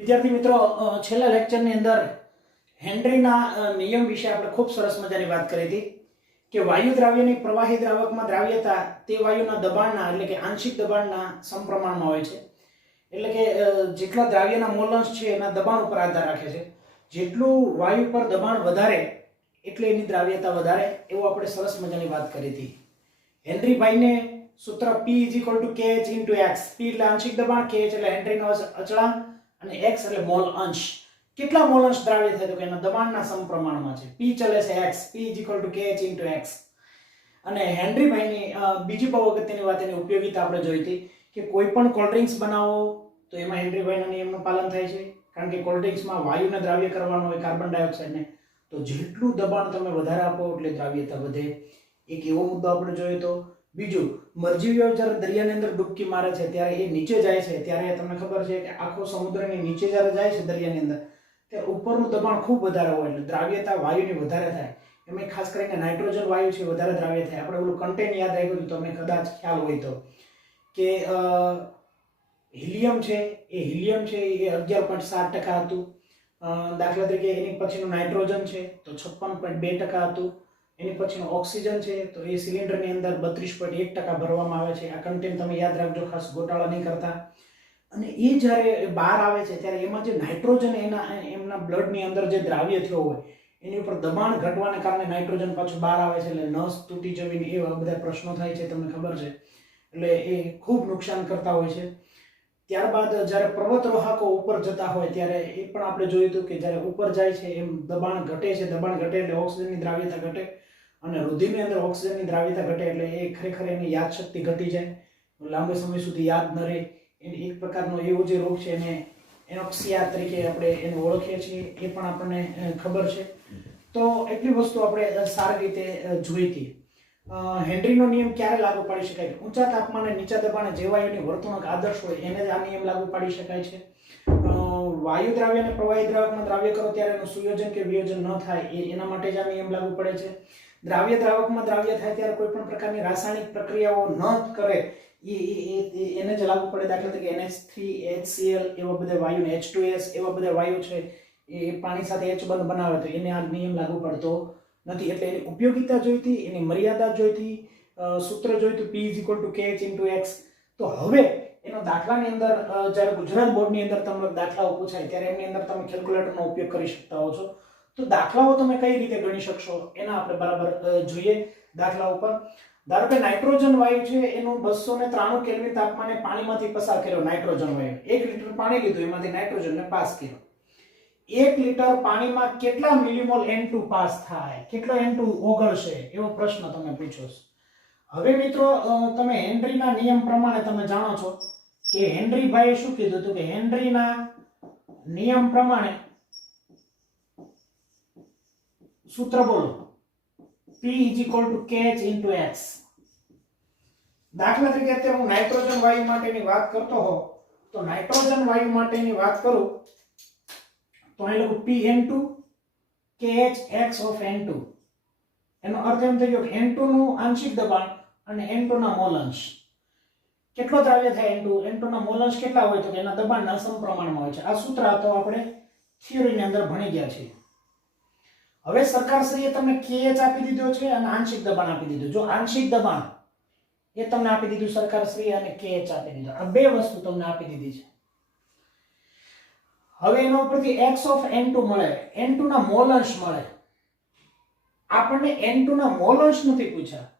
વિદ્યાર્થી મિત્રો, છેલ્લા લેક્ચરની અંદર હેનરીના નિયમ વિશે આપણે ખૂબ સરસ મજાની વાત કરી હતી કે વાયુ દ્રાવ્યની પ્રવાહી દ્રાવકમાં દ્રાવ્યતા તે વાયુના દબાણના એટલે કે આંશિક દબાણના સમપ્રમાણમાં હોય છે. એટલે કે જેટલા દ્રાવ્યના મોલન્સ છે એના દબાણ ઉપર આધાર રાખે છે. જેટલું વાયુ પર દબાણ વધારે એટલે એની દ્રાવ્યતા વધારે, એવું આપણે સરસ મજાની વાત કરી હતી. હેનરીભાઈને સૂત્ર P = KH × X. P એટલે આંશિક દબાણ, KH એટલે હેનરીનો અચળાંક અને x એટલે મોલ અંશ. કેટલા મોલ અંશ દ્રાવ્ય થાય તો કે એના દબાણના સમપ્રમાણમાં છે. P ચલે છે x, P = KH × X. અને હેનરીભાઈની બીજી બહુ અગત્યની વાત, એની ઉપયોગિતા આપણે જોઈ હતી કે કોઈ પણ કોલ્ડ ડ્રિંક્સ બનાવો તો એમાં હેનરીભાઈના નિયમનું પાલન થાય છે. કારણ કે કોલ્ડ ડ્રિંક્સમાં વાયુને દ્રાવ્ય કરવાનો હોય, કાર્બન ડાયોક્સાઇડને, તો જેટલું દબાણ તમે વધારે આપો એટલે દ્રાવ્યતા વધે. એક એવો મુદ્દો આપણે જોયો તો. બીજું, મરજીવીઓ જ્યારે દરિયાની અંદર ડૂબકી મારે છે ત્યારે એ નીચે જાય છે, ત્યારે તમને ખબર છે કે આખો સમુદ્રની નીચે જ્યારે જાય છે દરિયાની અંદર, ત્યારે ઉપરનું દબાણ ખૂબ વધારે હોય એટલે દ્રાવ્યતા વાયુની વધારે થાય. એમાં ખાસ કરીને નાઇટ્રોજન વાયુ છે વધારે દ્રાવ્ય થાય. આપણે ઓલું કન્ટેન્ટ યાદ રાખ્યું તો તમને કદાચ ખ્યાલ હોય તો કે હિલિયમ છે એ 11.7% હતું. દાખલા તરીકે એની પછીનું નાઇટ્રોજન છે તો 56.2% હતું. એની પછીનો ઓક્સિજન છે તો એ સિલિન્ડરની અંદર 32.1% ભરવામાં આવે છે. આ કન્ટેન્ટ તમે યાદ રાખજો, ખાસ ગોટાળા નહીં કરતા. અને એ જ્યારે બહાર આવે છે ત્યારે એમાં જે નાઇટ્રોજન એમના બ્લડની અંદર જે દ્રાવ્ય થયો હોય એની ઉપર દબાણ ઘટવાને કારણે નાઇટ્રોજન પાછું બહાર આવે છે, એટલે નસ તૂટી જવી એવા બધા પ્રશ્નો થાય છે, તમને ખબર છે. એટલે એ ખૂબ નુકસાન કરતા હોય છે. ત્યારબાદ જ્યારે પર્વતરોહકો ઉપર જતા હોય ત્યારે એ પણ આપણે જોયું હતું કે જ્યારે ઉપર જાય છે એમ દબાણ ઘટે છે. દબાણ ઘટે એટલે ઓક્સિજનની દ્રાવ્યતા ઘટે, અને રુધિરની અંદર ઓક્સિજનની દ્રાવ્યતા ઘટે એટલે એ ખરેખર એની યાદશક્તિ ઘટી જાય, લાંબો સમય સુધી યાદ ન રહે. એક પ્રકારનો એવો જે રોગ છે એને એનોક્સિયા તરીકે આપણે એને ઓળખીએ છીએ, એ પણ આપણને ખબર છે. તો એટલી વસ્તુ આપણે સારી રીતે જોઈ હતી. હેનરીનો નિયમ ક્યારે લાગુ પાડી શકાય? ઊંચા તાપમાને નીચા દબાણે જે વાયુની વર્તણૂક આદર્શ હોય એને જ આ નિયમ લાગુ પાડી શકાય છે. વાયુ દ્રાવ્ય અને પ્રવાહી દ્રાવકમાં દ્રાવ્ય કરો ત્યારે એનું સુયોજન કે વિયોજન ન થાય એના માટે જ આ નિયમ લાગુ પડે છે. દ્રાવ્ય દ્રાવકમાં દ્રાવ્ય થાય ત્યારે કોઈ પણ પ્રકારની રાસાયણિક પ્રક્રિયાઓ ન કરે એને જ લાગુ પડે. દાખલા તરીકે NH3, HCl એવા બધા વાયુ, H2S એવા બધા વાયુ છે એ પાણી સાથે H બંધ બનાવે તો એને આ નિયમ લાગુ પડતો નથી. એટલે એની ઉપયોગિતા જોઈતી, એની મર્યાદા જોઈતી, સૂત્ર જોઈતું P = KH × X. તો હવે એનો દાખલાની અંદર જ્યારે ગુજરાત બોર્ડની અંદર તમને દાખલાઓ પૂછાય ત્યારે એની અંદર તમે કેલ્ક્યુલેટરનો ઉપયોગ કરી શકતા હો છો. તો દાખલાઓ તમે કઈ રીતે ગણી શકશો એના આપણે બરાબર જોઈએ. દાખલા ઉપર ધારો કે નાઇટ્રોજન વાયુ છે એનું 293 કેલ્વિન તાપમાને પાણીમાંથી પસાર કર્યો. નાઇટ્રોજન વાયુ 1 લિટર પાણી લીધું, એમાંથી નાઇટ્રોજનને પાસ કર્યો. 1 લિટર પાણીમાં કેટલા મિલીમોલ N2 પાસ થાય, કેટલો N2 ઓગળશે, એવો પ્રશ્ન તમે પૂછો છો. હવે મિત્રો, તમે હેનરીના નિયમ પ્રમાણે તમે જાણો છો કે હેનરીભાઈએ શું કીધું હતું કે હેનરીના નિયમ પ્રમાણે સૂત્ર બોલો, P = KH × X. દાખલા તરીકે અત્યારે હું નાઇટ્રોજન વાયુ માટેની વાત કરતો હોઉં તો નાઇટ્રોજન વાયુ માટેની વાત કરું તો અહીં લખું P_N2 KH X of N2. એનો અર્થ એમ થયો કે N2 નું આંશિક દબાણ અને N2 ના મોલ અંશ. કેટલો દ્રાવ્ય થાય N2? N2 ના મોલ અંશ કેટલા હોય તો કે એના દબાણના સમપ્રમાણમાં હોય છે. આ સૂત્ર તો આપણે થિયરીની અંદર ભણી ગયા છીએ. હવે સરકારશ્રીએ તમને KH આપી દીધો છે અને આંશિક દબાણ આપી દીધું. જો આંશિક દબાણ એ તમને આપી દીધું સરકારશ્રીએ અને KH આપી દીધું. આ બે વસ્તુ તમને આપી દીધી છે. હવે એના ઉપરથી X of N2 મળે, N2 ના મોલ અંશ મળે. આપણને N2 ના મોલ અંશ નથી પૂછ્યા,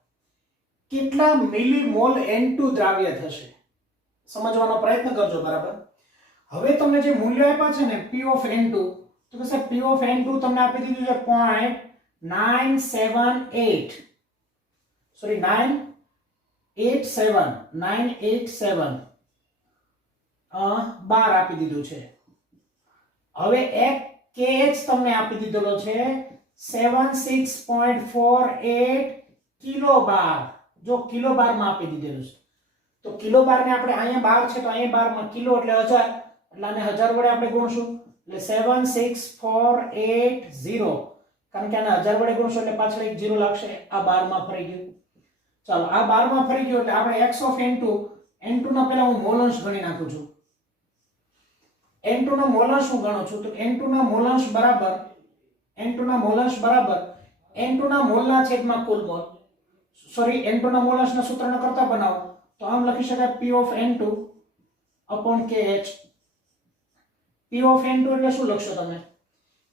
કેટલા મિલીમોલ N2 દ્રાવ્ય થશે સમજવાનો પ્રયત્ન કરજો બરાબર. હવે તમને જે મૂલ્ય આપ્યા છે ને P of N2, તો કે સાહેબ P of N2 તમને આપી દીધું છે 0.987, સોરી 987 12 આપી દીધું છે. હવે એક KH તમને આપી દીધેલો છે 76.48 કિલોબાર. જો કિલોબાર માં આપી દીધેલું છે તો કિલોબાર ને આપણે અહીંયા બાર છે તો અહીંયા બાર માં કિલો એટલે 1000, એટલે આને 1000 વડે આપણે ગુણશું એટલે 76480. કારણ કે આને 1000 વડે ગુણશું એટલે પાછળ એક 0 લાગશે. આ 12 માં ફરી ગયું. ચાલો, આ 12 માં ફરી ગયું એટલે આપણે X of N2 ના પહેલા હું મોલ અંશ ગણી નાખું છું. N2 ના મોલાંશ હું ગણું છું તો N2 ના મોલાંશ બરાબર N2 ના મોલના છેદમાં કુલ મોલ. સોરી, N2 ના મોલાંશના સૂત્રને કરતા બનાવો તો આમ લખી શકાય P of N2 upon KH. P of N2 એટલે શું લખશો તમે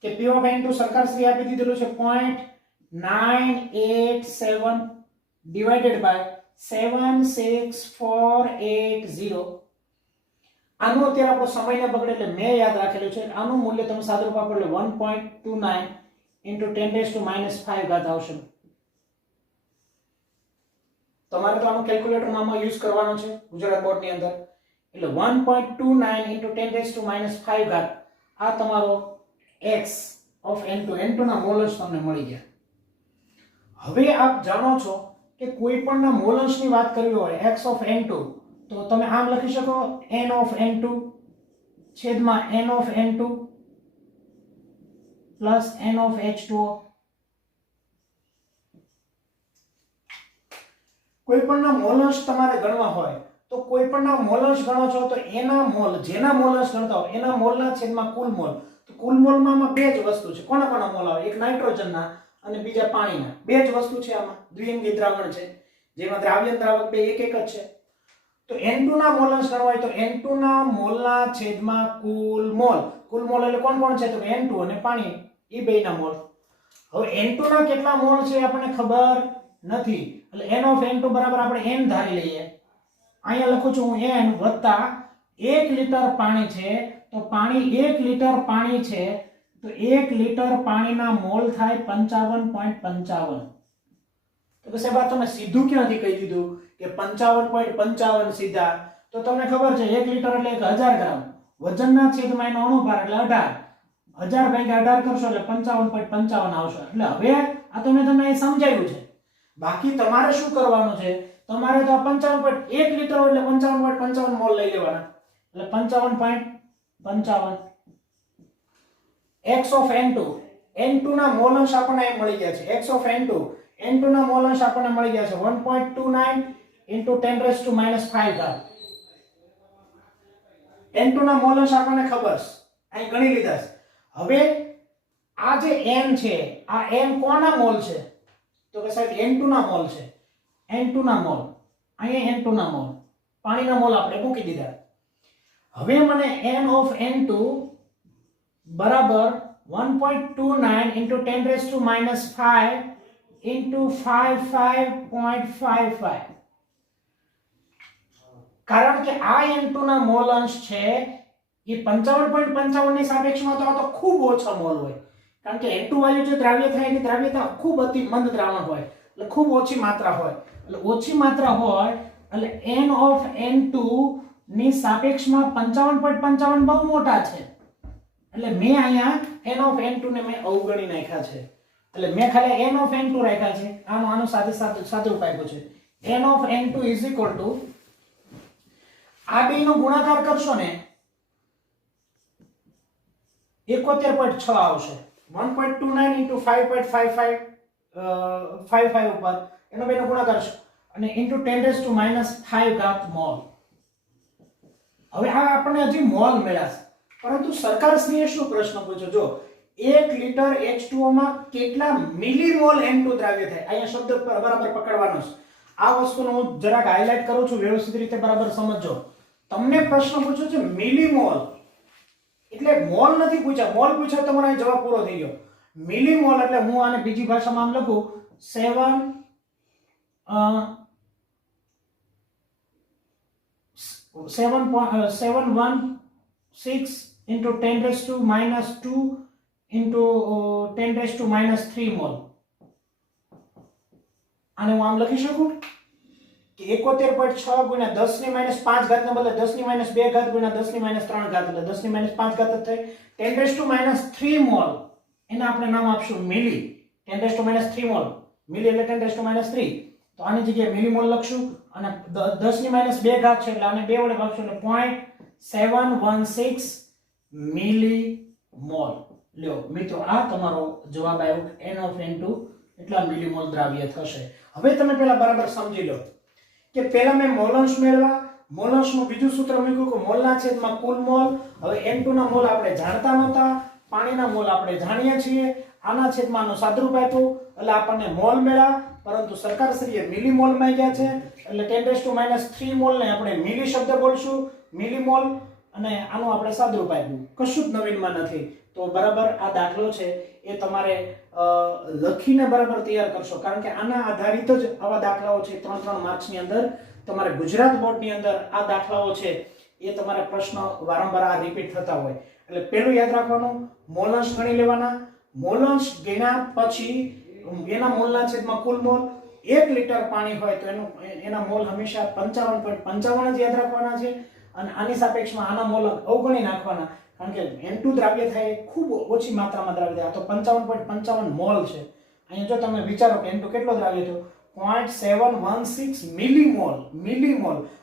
કે P of N2 સરકારશ્રી આપી દીધેલું છે 0.987 divided by 76480. આનું અત્યારે આપણો સમય ન બગડે એટલે મેં યાદ રાખેલું છે. આનું મૂલ્ય તમે સાદુરૂપ આપો એટલે 1.29 into 10⁻⁵ ઘાત આવશે. તમારે તો આનું કેલ્ક્યુલેટર નામાં યુઝ કરવાનો છે ગુજરાત બોર્ડ ની અંદર. એટલે 1.29 into 10⁻⁵ ઘાત આ તમારો x of N2 ના મોલન્સ તમને મળી ગયા. હવે આપ જાણો છો કે કોઈ પણ ના મોલન્સની વાત કરવી હોય x of N2 તો તમે આમ લખી શકો n of N2 છેદમાં n of N2 plus n of H2O. કોઈ પણ ના મોલન્સ તમારે ગણવા હોય તો કોઈ પણ ના મોલન્સ ગણો છો તો એના મોલ જેના મોલન્સ ગણતા હોય એના મોલના છેદમાં કુલ મોલ. તો કુલ મોલમાં બે જ વસ્તુ છે. કોના કોના મોલ આવે? એક નાઇટ્રોજનના અને બીજા પાણીના. બે જ વસ્તુ છે આમાં. દ્વિઅંગી દ્રાવણ છે જેમાં દ્રાવ્ય દ્રાવક બે એક એક જ છે. તો N2 ના મોલન્સ ગણવા હોય તો N2 ના મોલના છેદમાં કુલ મોલ. કુલ મોલ એટલે કોણ કોણ છે તો N2 અને પાણી એ બેયના મોલ. હવે N2 ના કેટલા મોલ છે આપણને ખબર નથી એટલે n of N2 બરાબર આપણે n ધારી લઈએ. અહીંયા લખું છું હું n વત્તા 1 લિટર પાણી છે તો પાણી 1 લિટર પાણી છે તો 1 લિટર પાણીના મોલ થાય 55.55. તો કે સાહેબ તમે સીધું ક્યાંથી કહી દીધું કે 55.55 સીધા? તો તમને ખબર છે 1 લિટર એટલે 1000 ગ્રામ. વજનના છેદમાં એનો અણુભાર એટલે 18. 1000 ભાગ્યા 18 કરશો એટલે 55.55 આવશે. એટલે હવે આ તો મેં તમને અહીં સમજાવ્યું છે. બાકી તમારે શું કરવાનું છે? તમારે તો 55.1 લિટર એટલે 55.55 મોલ લઈ લેવાના. એટલે 55.55 x of N2. N2 ના મોલન્સ આપણને અહીં મળી ગયા છે. x of N2 ના મોલન્સ આપણને મળી ગયા છે 1.29 into 10⁻⁵ ઘાત. N2 ના મોલન્સ આપણને ખબર છે, અહીં ગણી લીધા છે. હવે આ જે n છે આ n કોના મોલ છે તો કે સાહેબ N2 ના મોલ છે. N2 ના મોલ અહીંયા N2 ના મોલ પાણીના મોલ આપણે મૂકી દીધા. હવે મને n of N2 બરાબર 1.29 into 10⁻⁵ into 55.55. કારણ કે આ N2 ના મોલ અંશ છે એ 55.55 ની સાપેક્ષમાં તો આ તો ખૂબ ઓછો મોલ હોય. કારણ કે N2 વાયુ જે દ્રાવ્ય થાય એની દ્રાવ્યતા ખૂબ અતિ મંદ દ્રાવણ હોય એટલે ખૂબ ઓછી માત્રા હોય. એટલે ઓછી માત્રા હોય એટલે n of N2 ની સાપેક્ષમાં 55.55 બહુ મોટા છે. એટલે મેં અહીંયા n of N2 ને મેં અવગણી નાખ્યા છે. એટલે મેં ખાલી n of N2 રાખ્યા છે. આનું સાથે સાદું રૂપ આપ્યું છે. n of N2 is equal to આ બેનો ગુણાકાર કરશો ને 71.6 આવશે. 1.29 into 5.55 ઉપર એનો બેનો ગુણાકાર કરશો અને into 10⁻⁵ ઘાત મોલ. હવે આ આપણને હજી મોલ મળ્યા છે. પરંતુ સરકારશ્રીએ શું પ્રશ્ન પૂછ્યો? જો 1 લિટર H2O માં કેટલા મિલીમોલ N2 દ્રાવ્ય થાય? અહીંયા શબ્દ બરાબર પકડવાનો છે. આ વસ્તુને હું જરાક હાઇલાઇટ કરું છું, વ્યવસ્થિત રીતે બરાબર સમજો. તમને પ્રશ્ન પૂછ્યો છે મિલીમોલ એટલે મોલ નથી પૂછ્યા. મોલ પૂછ્યો તો તમારો જવાબ પૂરો થઈ ગયો. મિલીમોલ એટલે હું આને બીજી ભાષામાં આમ લખું 716 into 10⁻² into 10⁻³ મોલ. આને હું આમ લખી શકું કે 71.6 ગુણ્યા 10⁻⁵ ઘાતને બદલે 10⁻² ઘાત ગુણ્યા 10⁻³ ઘાત એટલે 10⁻⁵ ઘાત જ થઈ. 10⁻³ મોલ એને આપણે નામ આપશું મિલી. 10⁻³ મોલ મિલી એટલે 10⁻³. તો આની જગ્યાએ મિલીમોલ લખશું અને 10⁻² ઘાત છે એટલે આને 2 વડે ભાગશું એટલે 0.716 મિલીમોલ. લ્યો મિત્રો આ તમારો જવાબ આવ્યો n of N2 એટલા મિલીમોલ દ્રાવ્ય થશે. હવે તમે પહેલા બરાબર સમજી લો કે પહેલા મેં મોલન્સ મેળવા મોલ અંશનું બીજું સૂત્ર મૂક્યું કે મોલના છેદમાં કુલ મોલ. હવે N2 ના મોલ આપણે જાણતા નહોતા, પાણીના મોલ આપણે જાણીએ છીએ. આના છેદમાં આનું સાદરૂપ આપ્યું એટલે આપણને મોલ મળ્યા, પરંતુ સરકારશ્રીએ મિલીમોલ માંગ્યા છે એટલે 10⁻³ મોલ ને આપણે મિલી શબ્દ બોલશું, મિલીમોલ, અને આનું આપણે સાદરૂપ આપ્યું. કશું જ નવીનમાં નથી. તો બરાબર આ દાખલો છે એ તમારે લખીને બરાબર તૈયાર કરશો, કારણ કે આના આધારિત જ આવા દાખલાઓ છે 3 માર્ક્સની અંદર. તમારે ગુજરાત બોર્ડની અંદર આ દાખલાઓ છે એ તમારે પ્રશ્ન વારંવાર આ રિપીટ થતા હોય. એટલે પહેલું યાદ રાખવાનું, મોલાંશ ગણી લેવાના. મોલાંશ ગણ્યા પછી એના મોલના છેદમાં કુલ મોલ. 1 લીટર પાણી હોય તો એના મોલ હંમેશા 55.55 જ યાદ રાખવાના છે, અને આની સાપેક્ષમાં આના મોલ અવગણી નાખવાના, કારણ કે N2 દ્રાવ્ય થાય ખૂબ ઓછી માત્રામાં દ્રાવ્ય થાય. તો 55.55 મોલ છે. અહીંયા જો તમે વિચારો કે N2 કેટલો દ્રાવ્ય થયો, 0.716 મિલીમોલ.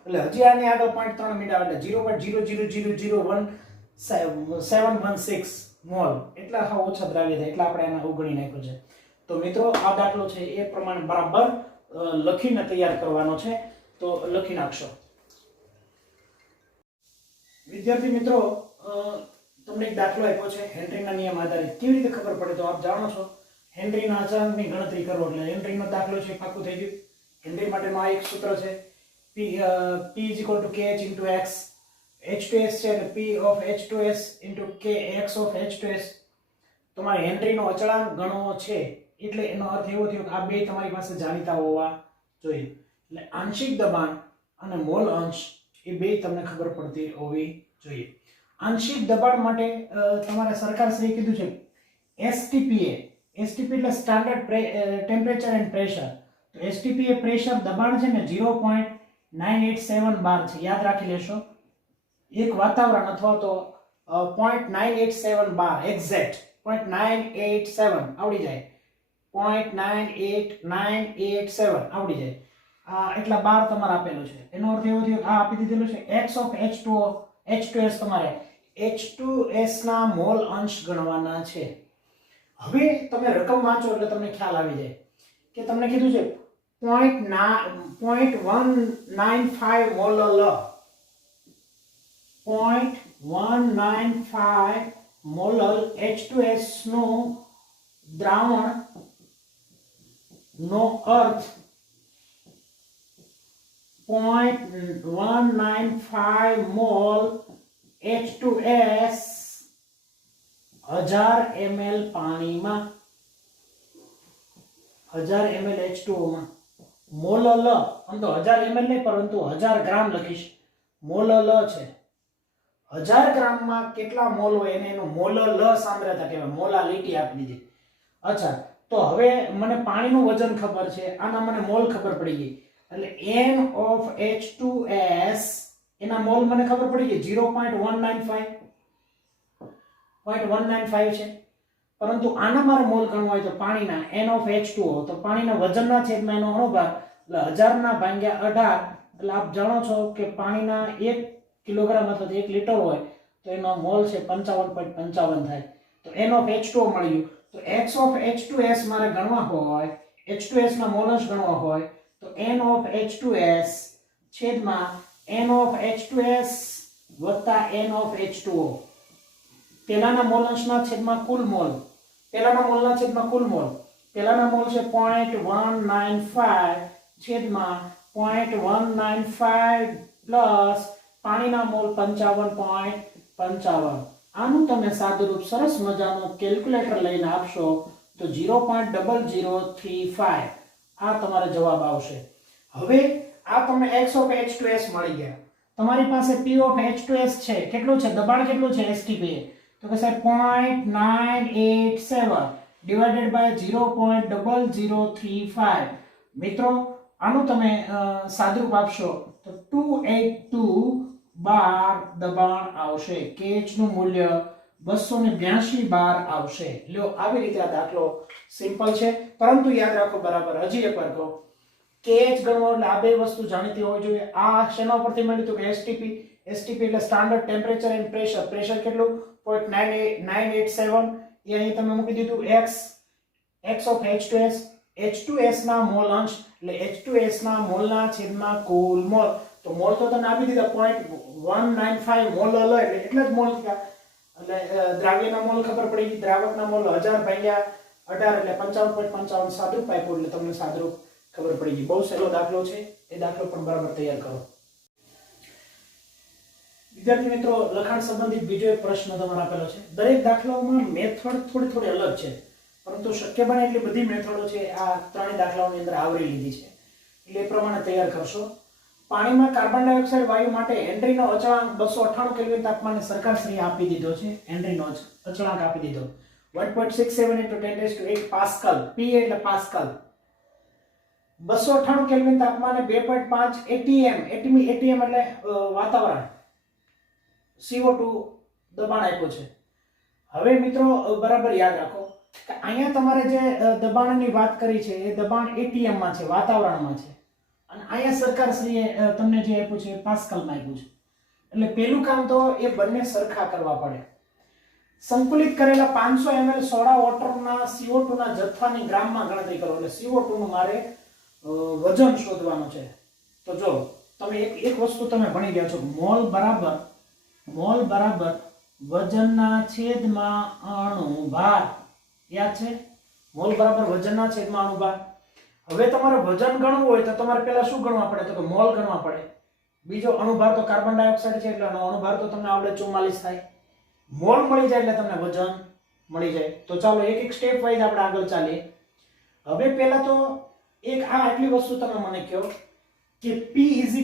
એટલે હજી આની આગળ 0.3 મીડા એટલે 0.000011716 મોલ. એટલા હા ઓછા દ્રાવ્ય થાય, એટલે આપણે એને અવગણી નાખ્યો છે. તો મિત્રો આ દાખલો છે એ પ્રમાણે બરાબર લખીને તૈયાર કરવાનો છે. તો લખી નાખશો. વિદ્યાર્થી મિત્રો, તમને એક દાખલો આપ્યો છે હેનરીના નિયમ આધારિત. કેવી રીતે ખબર પડે તો આપ જાણો છો. હેનરીના અચળાંકની ગણતરી કરો એટલે હેનરીનો દાખલો છે પાકું થઈ ગયું. હેનરી માટેનો આ એક સૂત્ર છે, P = kh * x. H2s છે એટલે P of H2s * kx of H2s. તમારે હેનરીનો અચળાંક ગણવો છે એટલે એનો અર્થ એવો થયો કે આ બે તમારી પાસે જાણીતા હોવા જોઈએ. એટલે આંશિક દબાણ અને મોલ અંશ એ બે તમને ખબર પડતી હોવી જોઈએ. આંશિક દબાણ માટે તમારે સરકારશ્રીએ કીધું છે STPA. STP એટલે સ્ટાન્ડર્ડ ટેમ્પરેચર એન્ડ પ્રેશર. તો STP એ પ્રેશર દબાણ છે ને 0.987 બાર છે, યાદ રાખી લેશો. એક વાતાવરણ અથવા તો 0.987 બાર એક્ઝેક્ટ 0.987 આવડી જાય, 0.98987 આવડી જાય. એટલા બાર તમારે આપેલું છે. એનો અર્થ એવો થયો આ આપી દીધેલું છે x of H2S. તમારે H2S ના મોલ અંશ ગણવાના છે. હવે તમે રકમ વાંચો એટલે તમને ખ્યાલ આવી જાય કે તમને કીધું છે 0.195 મોલ. 0.195 મોલલ H2S નું દ્રાવણ નો અર્થ 0.195 મોલ H2S 1000 ml પાણીમાં, 1000 ml H2O માં. મોલલ આમ તો 1000 ml નહીં પરંતુ 1000 ગ્રામ લખીશ. મોલલ છે. 1000 ગ્રામમાં કેટલા મોલ હોય એને એનું મોલલ સાંદ્રતા કહેવાય. મોલાલિટી આપી દીધી. અચ્છા, તો હવે મને પાણીનું વજન ખબર છે, આના મને મોલ ખબર પડી ગઈ. એટલે N of H2S એના મોલ મને ખબર પડી ગઈ 0.195 છે. પરંતુ આના મારે મોલ ગણવા હોય તો પાણીના N of H2O, તો પાણીના વજનના છેદમાં એનો અણુભાર એટલે 1000 ના ભાગ્યા 18. એટલે આપ જાણો છો કે પાણીના 1 કિલોગ્રામ અથવા 1 લીટર હોય તો એનો મોલ છે 55.55 થાય. તો N of H2O મળ્યું. તો X of H2S મારે ગણવા હોય, H2S ના મોલ અંશ ગણવા હોય તો N of H2S છેદમાં N of H2S વત્તા N of H2O. પેલાના મોલ અંશના છેદમાં કુલ મોલ. પેલાના મોલના છેદમાં કુલ મોલ. પેલાના મોલ છે 0.195 છેદમાં 0.195 પ્લસ પાણીના મોલ 55.55. આનું તમે સાદુરૂપ સરસ મજાનું કેલ્ક્યુલેટર લઈને આપશો તો 0.0035 આ તમારો જવાબ આવશે. હવે આ તમને X of H2S મળી ગયા. તમારી પાસે P of H2S છે. કેટલું છે દબાણ, કેટલું છે STP? તો કે સાહેબ 0.987 ડિવાઇડેડ બાય 0.0035. મિત્રો આનું તમે સાદુરૂપ આપશો તો 282 બાર દબાણ આવશે. KH નું મૂલ્ય 282 બાર આવશે. લ્યો આવી રીતે આ દાખલો સિમ્પલ છે, પરંતુ યાદ રાખો બરાબર. હજી એકવાર કહો, KH ગણવો એટલે આ બે વસ્તુ જાણીતી હોવી જોઈએ. આ શેના પરથી મળ્યું તો કે STP. STP એટલે standard temperature and pressure. Pressure કેટલું 0.987 એ અહીં તમે મૂકી દીધું. X of H2S, H2S ના મોલ અંશ એટલે H2S ના મોલના છેદમાં કુલ મોલ. તો મોલ તો તમને આપી દીધા 0.195 મોલ અલગ એટલે એટલા જ મોલ થયા. એટલે દ્રાવ્યના મોલ ખબર પડી ગઈ, દ્રાવકના મોલ 1000 ભાગ્યા 18 એટલે 55.55 સાદુરૂપ આપ્યું એટલે તમને સાદુરૂપ ખબર પડી ગઈ. બહુ સહેલો દાખલો છે, એ દાખલો પણ બરાબર તૈયાર કરો. વિદ્યાર્થી મિત્રો, લખાણ સંબંધિત બીજો એક પ્રશ્ન તમારે આપેલો છે. દરેક દાખલાઓમાં મેથડ થોડી અલગ છે, પરંતુ શક્ય બને એટલી બધી મેથડો છે આ ત્રણેય દાખલાઓની અંદર આવરી લીધી છે, એટલે એ પ્રમાણે તૈયાર કરશો. પાણીમાં કાર્બન ડાયોક્સાઇડ વાયુ માટે હેનરીનો અચળાંક 298 કેલ્વિન તાપમાને સરકારશ્રીએ આપી દીધો છે. હેનરીનો અચળાંક આપી દીધો 1.67 × 10⁸ પાસ્કલ. P એટલે પાસ્કલ. 298 કેલ્વિન તાપમાને 2.5 atm. atm એટલે વાતાવરણ, CO2 દબાણ આપ્યું છે. હવે મિત્રો બરાબર યાદ રાખો કે અહીંયા તમારે જે દબાણની વાત કરી છે એ દબાણ atm માં છે, વાતાવરણમાં છે, અને અહીંયા સરકારશ્રીએ તમને જે આપ્યું છે પાસ્કલમાં આપ્યું છે. એટલે પહેલું કામ તો એ બંને સરખા કરવા પડે. સંકુલિત કરેલા 500 ml સોડા વોટરના CO2 ના જથ્થાની ગ્રામમાં ગણતરી કરો. એટલે CO2 નું મારે વજન શોધવાનું છે. તો જો તમે એક વસ્તુ તમે ભણી ગયા છો, મોલ બરાબર વજનના છેદમાં અણુભાર. યાદ છે? મોલ બરાબર વજનના છેદમાં અણુભાર. હવે તમારે વજન ગણવું હોય તો તમારે પહેલા શું ગણવા પડે? તો કે મોલ ગણવા પડે. બીજો અણુભાર તો કાર્બન ડાયોક્સાઇડ છે એટલે અણુભાર તો તમને આવડે 44 થાય. મોલ મળી જાય એટલે તમને વજન મળી જાય. તો ચાલો એક સ્ટેપ વાઇઝ આપણે આગળ ચાલીએ. હવે પહેલા તો એક આ આટલી વસ્તુ તમે મને કહો કે P =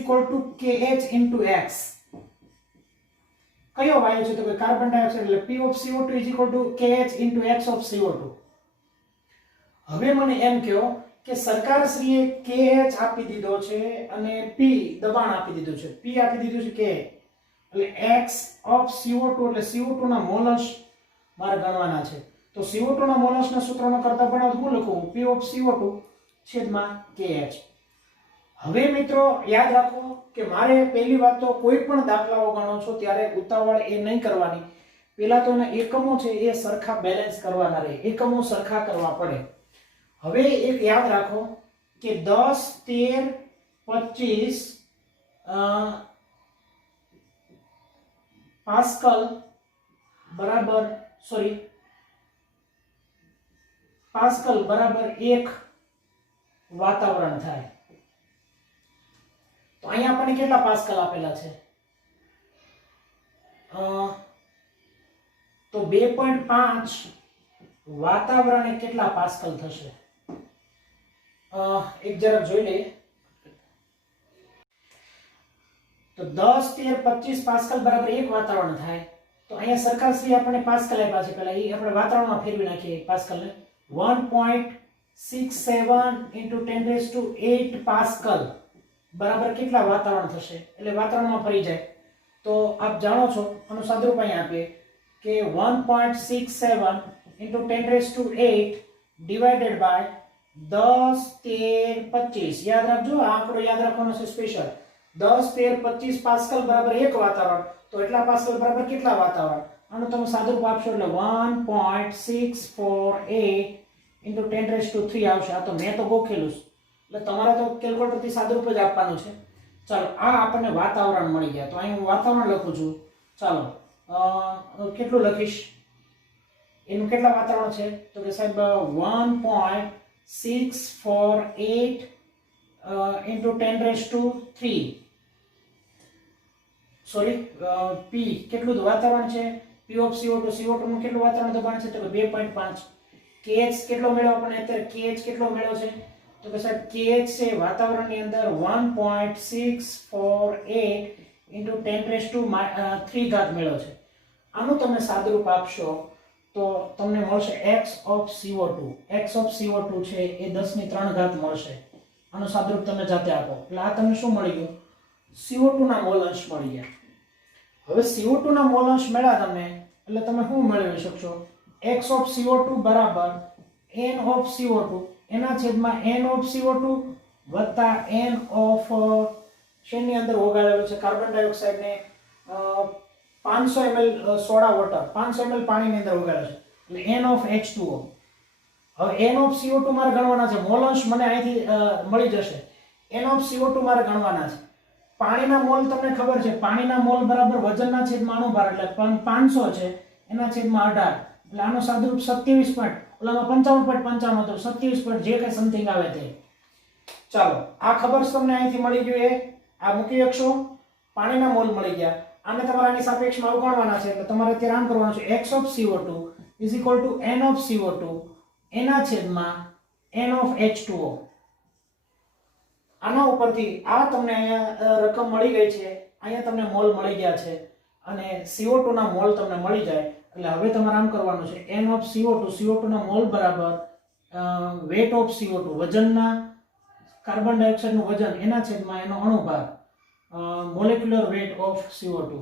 KH × X. કયો વાયુ છે? તો કે કાર્બન ડાયોક્સાઇડ એટલે P of CO2 = KH × X of CO2. હવે મને એમ કહો કે સરકારશ્રીએ KH આપી દીધો છે અને P દબાણ આપી દીધું છે. P આપી દીધું છે KH એટલે X of CO2 એટલે CO2 ના મોલસ મારે ગણવાના છે. તો CO2 ના મોલસના સૂત્રનો કરતા બનાવ હું લખું P of CO2 / KH. હવે મિત્રો યાદ રાખો કે મારે પહેલી વાત તો કોઈ પણ દાખલાઓ ગણો છો ત્યારે ઉતાવળ એ નહીં કરવાની. પહેલા તો એના એકમો છે એ સરખા બેલેન્સ કરવાના રહે, એકમો સરખા કરવા પડે. હવે એક યાદ રાખો કે 10 13 25 પાસ્કલ બરાબર 1 વાતાવરણ થાય. તો અહીંયા આપણને કેટલા પાસ્કલ આપેલા છે? તો 2.5 વાતાવરણે કેટલા પાસ્કલ થશે? એક જરાક જોઈ લઈએ. તો 10 13 25 પાસ્કલ બરાબર 1 વાતાવરણ થાય. તો અહીંયા સરકારશ્રી આપણને પાસ્કલ આપ્યા છે, પહેલા એ આપણે વાતાવરણમાં ફેરવી નાખીએ પાસ્કલને. 1.67 × 10⁸ પાસ્કલ બરાબર કેટલા વાતાવરણ થશે? એટલે વાતાવરણમાં ફરી જાય. તો આપ જાણો છો આનું સાદુરૂપ અહીંયા આપીએ કે 1.67 × 10⁸ ડિવાઇડેડ બાય 10 13 25. યાદ રાખજો, આ આંકડો યાદ રાખવાનો છે સ્પેશિયલ. 10 13 25 પાસ્કલ બરાબર 1 વાતાવરણ. તો એટલા પાસ્કલ બરાબર કેટલા વાતાવરણ? આનું તમે સાદુરૂપ આપશો એટલે 1.648 × 10⁻³ આવશે. આ તો મેં તો ગોખેલું છે એટલે તમારે તો કેલ્ક્યુલેટરથી સાદુરૂપ જ આપવાનું છે. ચાલો આ આપણને વાતાવરણ મળી ગયા. તો અહીં હું વાતાવરણ લખું છું. ચાલો કેટલું લખીશ? એનું કેટલા વાતાવરણ છે? તો કે સાહેબ 1.648 × 10⁻³ સોરી P કેટલું વાતાવરણ છે? P of CO2 નું કેટલું વાતાવરણ દબાણ છે? તો કે 2.5. KH કેટલો મેળવ્યો આપણને અત્યારે? KH કેટલો મેળવ્યો છે? તો કે સાહેબ KH છે વાતાવરણની અંદર 1.648 × 10⁻³ મેળવ્યો છે. આનું તમે સાદુરૂપ આપશો તો તમને મળશે X of CO2. X of CO2 છે એ 10⁻³ મળશે. આનું સાદુરૂપ તમે જાતે આપો એટલે આ તમને શું મળી ગયું? CO2 ના મોલ અંશ મળી ગયા. હવે CO2 ના મોલ અંશ મળ્યા તમને એટલે તમે શું મેળવી શકશો? X of CO2 બરાબર N of CO2 એના છેદમાં N of CO2 વત્તા N of શેની અંદર ઓગાળેલો છે કાર્બન ડાયોક્સાઇડ ને 500 ml સોડા વોટર 500 ml પાણીની અંદર ઓગાળે છે એટલે N of H2O. હવે N of CO2 મારે ગણવાના છે. મોલ અંશ મને અહીંથી મળી જશે. N of CO2 મારે ગણવાના છે. પાણીના મોલ તમને ખબર છે, પાણીના મોલ બરાબર વજનના છેદમાં અણુ ભાર, એટલે 500 છે એના છેદમાં 18, એટલે આનો સાદુરૂપ 27 પોઈન્ટ, ઓલામાં 55.55 હતો, 27 પોઈન્ટ જે કઈ સમથિંગ આવે તે. ચાલો આ ખબર તમને અહીંથી મળી ગયું, એ આ મૂકી શકશો. પાણીના મોલ મળી ગયા, આને તમારે આની સાપેક્ષમાં અવગણવાના છે, એટલે તમારે અત્યારે આમ કરવાનું છે, x of CO2 is equal to n of CO2 એના છેદમાં n of H2O. આના ઉપરથી આ તમને અહીંયા રકમ મળી ગઈ છે, અહીંયા તમને મોલ મળી ગયા છે અને CO2 ના મોલ તમને મળી જાય, એટલે હવે તમારે આમ કરવાનું છે, n of CO2, CO2 ના મોલ બરાબર weight of CO2 વજનના કાર્બન ડાયોક્સાઇડ નું વજન એના છેદમાં એનો અણુભાર મોલેક્યુલર વેટ ઓફ CO2.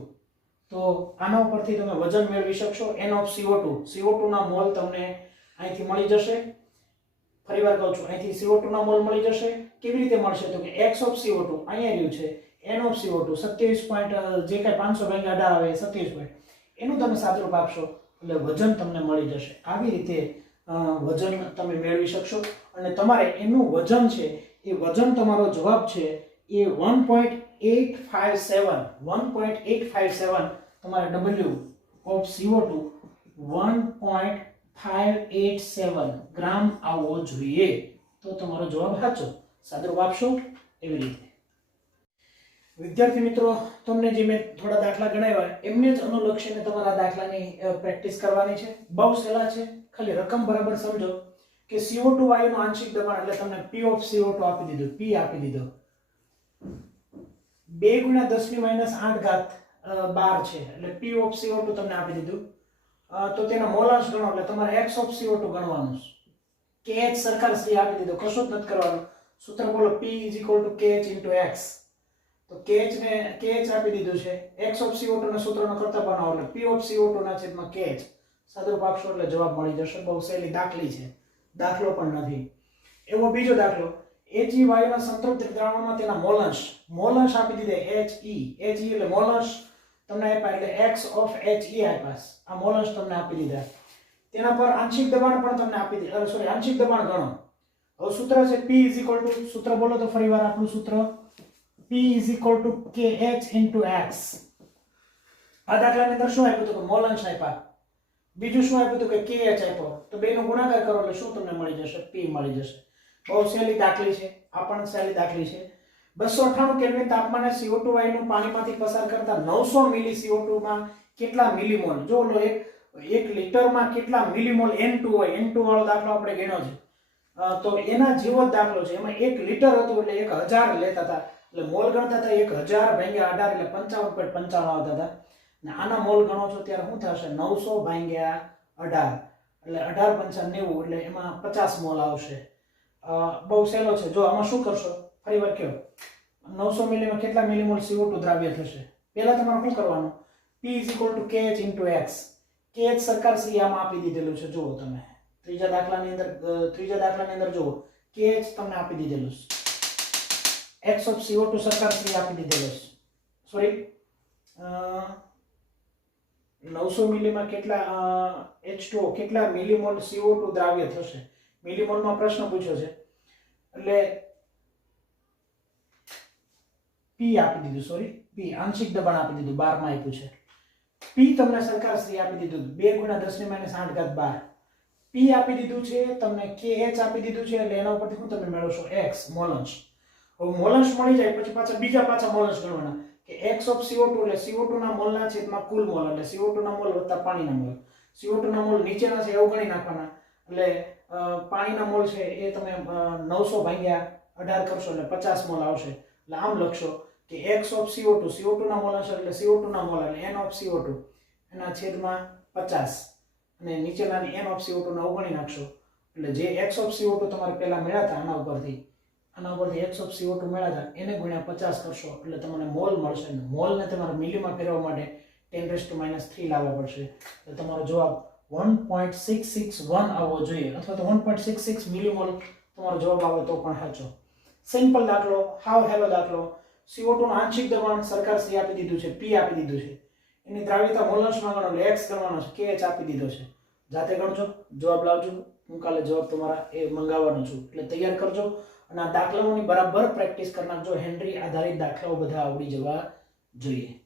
તો આના ઉપરથી તમે વજન મેળવી શકશો, n of CO2. CO2 ના મોલ તમને અહીંથી મળી જશે. ફરીવાર કહું છું, અહીંથી CO2 ના મોલ મળી જશે. કેવી રીતે મળશે? તો કે x of CO2 અહીંયા રહ્યું છે, n of CO2 27 પોઈન્ટ, જે કઈ 500 ભાગ્યા 18 આવે 27 પોઈન્ટ, એનું તમે સાદુરૂપ આપશો એટલે વજન તમને મળી જશે. આવી રીતે વજન તમે મેળવી શકશો અને તમારે એનું વજન છે, એ વજન તમારો જવાબ છે એ 1.857 તમારે W of CO2 1.587 ગ્રામ આવવો જોઈએ, તો તમારો જવાબ સાચો. સાદુરૂપ આપશો એવી રીતે. વિદ્યાર્થી મિત્રો, તમને જે મેં થોડા દાખલા ગણાવ્યા એમને જ અનુલક્ષીને તમારા દાખલાની પ્રેક્ટિસ કરવાની છે. બહુ સહેલા છે, ખાલી રકમ બરાબર સમજો કે CO2 વાયુનું આંશિક દબાણ, એટલે તમને P of CO2 આપી દીધું, P આપી દીધો 2 × 10⁻8 12 છે, એટલે P of CO2 તમને આપી દીધું. તો તેનો મોલાંશ ગણો, એટલે તમારે x of CO2 ગણવાનું છે. KH સરખા સી આપી દીધો, કશું જ નથી કરવાનું. સૂત્ર બોલો, P = KH × x. તો KH આપી દીધું છે, x of CO2 ના સૂત્રનો કરતા બનાવો, એટલે P of CO2 ના છેદમાં KH. સાદુરૂપ આપશો એટલે જવાબ મળી જશે. બહુ સહેલી દાખલી છે, દાખલો પણ નથી. એવો બીજો દાખલો, He વાયુના સંતૃપ્ત દ્રાવણમાં તેના મોલાંશ આપી દીધે He એટલે મોલાંશ તમને આપ્યા, એટલે x of He આપ્યા. આ મોલાંશ તમને આપી દીધા. તેના પર આંશિક દબાણ પણ તમને આપી દીધું, સોરી આંશિક દબાણ ગણો. હવે સૂત્ર છે P = સૂત્ર બોલો તો ફરીવાર આપણું સૂત્ર P = KH × x. આ દાખલાની અંદર શું આપ્યું હતું કે મોલાંશ આપ્યા, બીજું શું આપ્યું હતું કે KH આપ્યો, તો બેનો ગુણાકાર કરો એટલે શું તમને મળી જશે? P મળી જશે. બહુ સહેલી દાખલી છે, આ પણ સહેલી દાખલી છે. 298 કેલ્વિન તાપમાને CO2 વાયુનું પાણીમાંથી પસાર કરતા 900 મિલી CO2 માં કેટલા મિલીમોલ, જો લો 1 લિટરમાં કેટલા મિલીમોલ N2 હોય, N2 વાળો દાખલો આપણે ગણ્યો છે, તો એના જેવો જ દાખલો છે. એમાં 1 લિટર હતું એટલે 1000 લેતા હતા, એટલે મોલ ગણતા હતા 1000 ભાગ્યા 18 એટલે 55.55 આવતા હતા. ને આના મોલ ગણો છો ત્યારે શું થશે? 900 ભાગ્યા 18 એટલે 18 × 90 એટલે એમાં 50 મોલ આવશે. બહુ સહેલો છે. જો આમાં શું કરશો, ફરીવાર કહો, 900 મિલીમાં કેટલા મિલીમોલ CO2 દ્રાવ્ય થશે? પહેલા તમારે શું કરવાનું? P = KH × x. KH સરકાર સી આમાં આપી દીધેલું છે, જુઓ તમે ત્રીજા દાખલાની અંદર જુઓ, KH તમને આપી દીધેલું છે, x of CO2 સરકાર સી આપી દીધેલું છે, સોરી 900 મિલીમાં કેટલા H2O કેટલા મિલીમોલ CO2 દ્રાવ્ય થશે? મિલીમોલમાં પ્રશ્ન પૂછ્યો છે, એટલે P આપી દીધું, સોરી P આંશિક દબાણ આપી દીધું, 12 માં આપ્યું છે. P તમને સરકાર શ્રી આપી દીધું 2 × 10⁻8 12. P આપી દીધું છે તમને, KH આપી દીધું છે, એટલે એના ઉપરથી શું તમે મેળવશો? x મોલાંશ. હવે મોલાંશ મળી જાય પછી પાછા મોલાંશ ગણવાના કે x of CO2 એટલે CO2 ના મોલના છેદમાં કુલ મોલ, એટલે CO2 ના મોલ વત્તા પાણીના મોલ. CO2 ના મોલ નીચેના છે એવું ગણી નાખવાના, એટલે પાણીના મોલ છે એ તમે 900 ભાગ્યા 18 કરશો એટલે 50 મોલ આવશે. એટલે આમ લખશો કે x of CO2, CO2 ના મોલાંશ એટલે CO2 ના મોલ એટલે n of CO2 એના છેદમાં 50 અને નીચેનાની n of CO2 ને અવગણી નાખશો, એટલે જે x of CO2 તમારે પહેલા મળ્યા હતા આના ઉપરથી x of CO2 મળ્યા હતા એને ગુણ્યા 50 કરશો એટલે તમને મોલ મળશે. મોલને તમારે મિલીમાં ફેરવવા માટે 10⁻³ લાવવા પડશે, એટલે તમારો જવાબ 1.661 આવવો જોઈએ, અથવા તો 1.66 મિલીમોલ તમારો જવાબ આવે તો પણ સાચો. સિમ્પલ દાખલો, હાવ હેલો દાખલો. CO2 નું આંશિક દબાણ સરકાર સી આપી દીધું છે, P આપી દીધું છે, એની દ્રાવ્યતા મોલાંશમાં ગણો એટલે x ગણવાનો છે, KH આપી દીધો છે. જાતે ગણજો, જવાબ લાવજો. હું કાલે જવાબ તમારા એ મંગાવવાનો છું, એટલે તૈયાર કરજો અને આ દાખલાઓની બરાબર પ્રેક્ટિસ કરી નાખજો. હેનરી આધારિત દાખલાઓ બધા આવડી જવા જોઈએ.